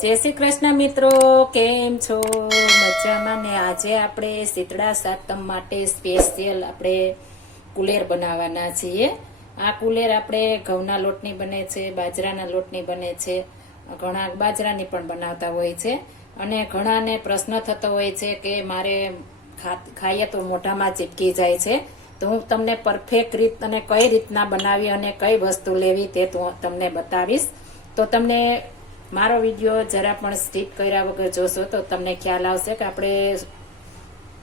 જય શ્રી કૃષ્ણ મિત્રો, કેમ છો? મજામાં ને આજે આપણે શીતળા સાતમ માટે સ્પેશિયલ આપણે કુલેર બનાવવાના છીએ. આ કુલેર આપણે ઘઉંના લોટની બને છે, બાજરાના લોટની બને છે, ઘણા બાજરાની પણ બનાવતા હોય છે. અને ઘણાને પ્રશ્ન થતો હોય છે કે મારે ખાઈએ તો મોઢામાં ચીપકી જાય છે. તો હું તમને પરફેક્ટ રીત અને કઈ રીતના બનાવી અને કઈ વસ્તુ લેવી તો તમને બતાવીશ. તો તમને મારો વીડિયો જરા પણ સ્ટીપ કર્યા વગર જોશો તો તમને ખ્યાલ આવશે કે આપણે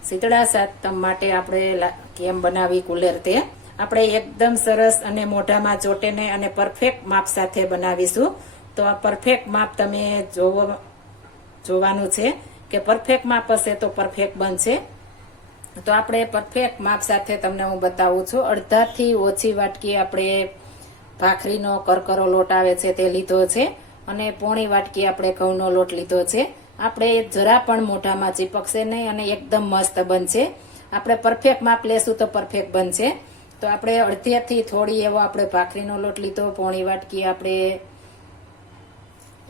શીતળા સાતમ માટે આપણે કેમ બનાવી કુલેર તે? આપણે એકદમ સરસ અને મોઢામાં ચોટેને અને પરફેક્ટ માપ સાથે બનાવીશું. તો આ પરફેક્ટ માપ તમે જોવો, જોવાનું છે કે પરફેક્ટ માપ હશે તો પરફેક્ટ બનશે. તો આપણે પરફેક્ટ માપ સાથે તમને હું બતાવું છું. અડધાથી ઓછી વાટકી આપણે ભાખરીનો કરકરો લોટ આવે છે તે લીધો છે. અને પોણી વાટકી આપણે ઘઉંનો લોટ લીધો છે. આપણે જરા પણ મોઢામાં ચીપકશે નહીં અને એકદમ મસ્ત બનશે. આપણે પરફેક્ટ માપ લેશું તો પરફેક્ટ બનશે. તો આપણે અડધેથી થોડી એવો આપણે ભાખરીનો લોટ લીધો, પોણી વાટકી આપણે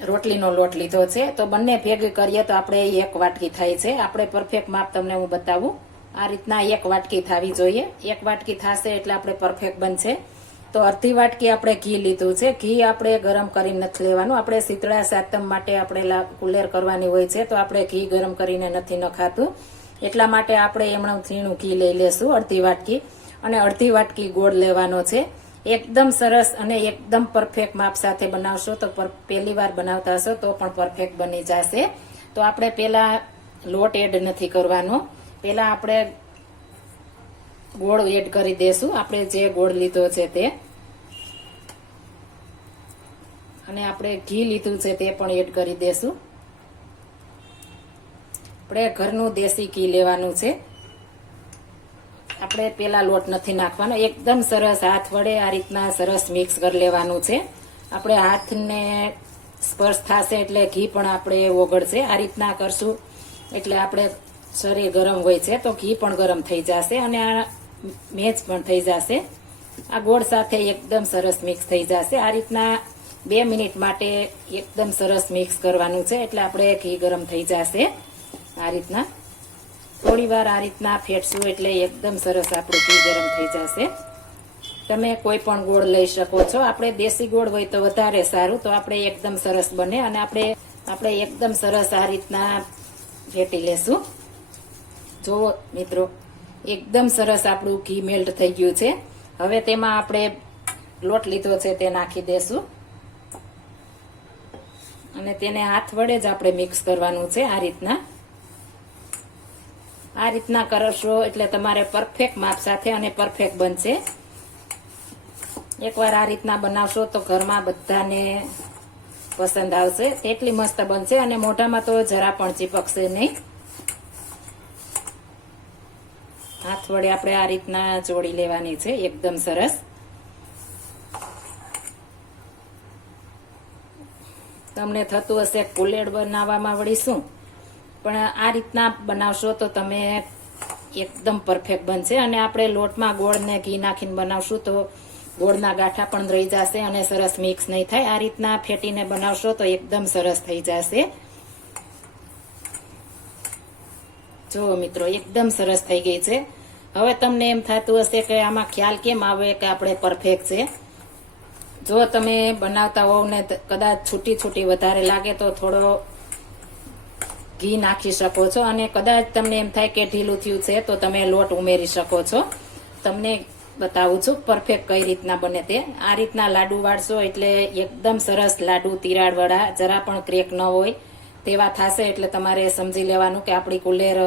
રોટલીનો લોટ લીધો છે. તો બંને ભેગી કરીએ તો આપણે એક વાટકી થાય છે. આપણે પરફેક્ટ માપ તમને હું બતાવું. આ રીતના એક વાટકી થવી જોઈએ. એક વાટકી થશે એટલે આપણે પરફેક્ટ બનશે. તો અડધી વાટકી આપણે ઘી લીધું છે. ઘી આપણે ગરમ કરીને નથી લેવાનું. આપણે શીતળા સાતમ માટે આપણે કુલેર કરવાની હોય છે, તો આપણે ઘી ગરમ કરીને નથી નખાતું. એટલા માટે આપણે એમણું ઝીણું ઘી લઈ લેશું અડધી વાટકી. અને અડધી વાટકી ગોળ લેવાનો છે. એકદમ સરસ અને એકદમ પરફેક્ટ માપ સાથે બનાવશો તો પહેલી વાર બનાવતા હશો તો પણ પરફેક્ટ બની જશે. તો આપણે પેલા લોટ એડ નથી કરવાનો. પેલા આપણે ગોળ એડ કરી દેશું. આપણે જે ગોળ લીધો છે તે. અને આપણે ઘી લીધું છે તે પણ એડ કરી દેશું. આપણે ઘરનું દેશી ઘી લેવાનું છે. આપણે પેલા લોટ નથી નાખવાનો. એકદમ સરસ હાથ વડે આ રીતના સરસ મિક્સ કરી લેવાનું છે. આપણે હાથને સ્પર્શ થશે એટલે ઘી પણ આપણે ઓગળશે. આ રીતના કરશું એટલે આપણે શરીર ગરમ હોય છે, તો ઘી પણ ગરમ થઈ જશે. અને આ મેચ પણ થઈ જશે. આ ગોળ સાથે એકદમ સરસ મિક્સ થઈ જશે. આ રીતના બે મિનિટ માટે એકદમ સરસ મિક્સ કરવાનું છે. એટલે આપણે ઘી ગરમ થઈ જશે. આ રીતના. થોડી આ રીતના ફેટશું એટલે એકદમ સરસ આપણું ઘી ગરમ થઈ જશે. તમે કોઈ પણ ગોળ લઈ શકો છો. આપણે દેશી ગોળ હોય તો વધારે સારું. તો આપણે એકદમ સરસ બને અને આપણે આપણે એકદમ સરસ આ રીતના ફેટી લેશું. જુઓ મિત્રો એકદમ સરસ આપણું ઘી મેલ્ટ થઈ ગયું છે. હવે તેમાં આપણે લોટ લીધો છે તે નાખી દેશું. અને તેને હાથ વડે જ આપણે મિક્સ કરવાનું છે આ રીતના. આ રીતના કરશો એટલે તમારે પરફેક્ટ માપ સાથે અને પરફેક્ટ બનશે. એકવાર આ રીતના બનાવશો તો ઘરમાં બધાને પસંદ આવશે. એટલી મસ્ત બનશે અને મોઢામાં તો જરા પણ ચીપકશે નહીં. હાથ વડે આપણે આ રીતના જોડી લેવાની છે, એકદમ સરસ. તમને થતું હશે કુલેડ બનાવવામાં વળી શું પણ આ રીતના બનાવશો તો તમે એકદમ પરફેક્ટ બનશે. અને આપણે લોટમાં ગોળને ઘી નાખીને બનાવશું તો ગોળના ગાંઠા પણ રહી જશે અને સરસ મિક્સ નહીં થાય. આ રીતના ફેટીને બનાવશો તો એકદમ સરસ થઈ જશે. જુઓ મિત્રો, એકદમ સરસ થઈ ગઈ છે. હવે તમને એમ થતું હશે કે આમાં ખ્યાલ કેમ આવે કે આપણે પરફેક્ટ છે? જો તમે બનાવતા હોવ ને કદાચ છૂટી છૂટી વધારે લાગે તો થોડો ઘી નાખી શકો છો અને કદાચ તમને એમ થાય કે ઢીલું થયું છે તો તમે લોટ ઉમેરી શકો છો. તમને બતાવું છું પરફેક્ટ કઈ રીતના બને તે. આ રીતના લાડુ વાળશો એટલે એકદમ સરસ લાડુ તિરાડવાળા, જરા પણ ક્રેક ન હોય. તેવા થશે એટલે તમારે સમજી લેવાનું કે આપણી કુલેર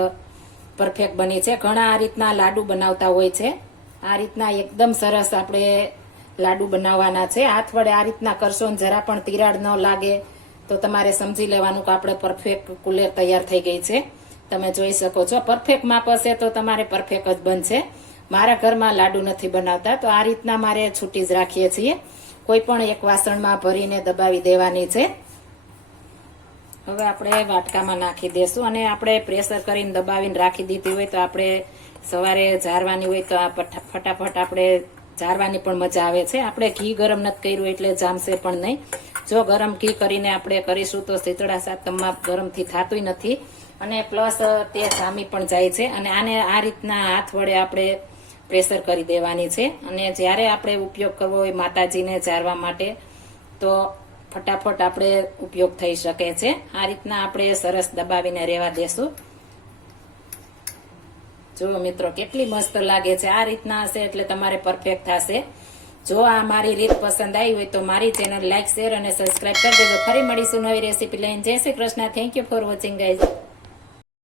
પરફેક્ટ બની છે. ઘણા આ રીતના લાડુ બનાવતા હોય છે. આ રીતના એકદમ સરસ આપણે લાડુ બનાવવાના છે. હાથ વડે આ રીતના કરશો ને જરા પણ તિરાડ ન લાગે, તો તમારે સમજી લેવાનું કે આપણે પરફેક્ટ કુલેર તૈયાર થઈ ગઈ છે. તમે જોઈ શકો છો. પરફેક્ટ માપ હશે તો તમારે પરફેક્ટ જ બનશે. મારા ઘરમાં લાડુ નથી બનાવતા, તો આ રીતના મારે છૂટી જ રાખીએ છીએ. કોઈ પણ એક વાસણમાં ભરીને દબાવી દેવાની છે. હવે આપણે વાટકામાં નાખી દેશું અને આપણે પ્રેશર કરીને દબાવીને રાખી દીધી હોય તો આપણે સવારે જારવાની હોય તો ફટાફટ આપણે ઝારવાની પણ મજા આવે છે. આપણે ઘી ગરમ નથી કર્યું એટલે જામશે પણ નહીં. જો ગરમ ઘી કરીને આપણે કરીશું તો શીતળા સાતમમાં ગરમથી થતું નથી. અને પ્લસ તે જામી પણ જાય છે અને આને આ રીતના હાથ વડે આપણે પ્રેશર કરી દેવાની છે. અને જ્યારે આપણે ઉપયોગ કરવો હોય માતાજીને ચારવા માટે તો ફટાફટ આપણે ઉપયોગ થઈ શકે છે. આ રીતના આપણે સરસ દબાવીને રહેવા દેશું. જો મિત્રો કેટલી મસ્ત લાગે છે. આ રીતના હશે એટલે તમારે પરફેક્ટ થશે. જો આ મારી રીત પસંદ આવી હોય તો મારી ચેનલ લાઈક, શેર અને સબસ્ક્રાઈબ કરી દેજો. ફરી મળીશું નવી રેસીપી લઈને. Jai Shri Krishna. Thank you for watching guys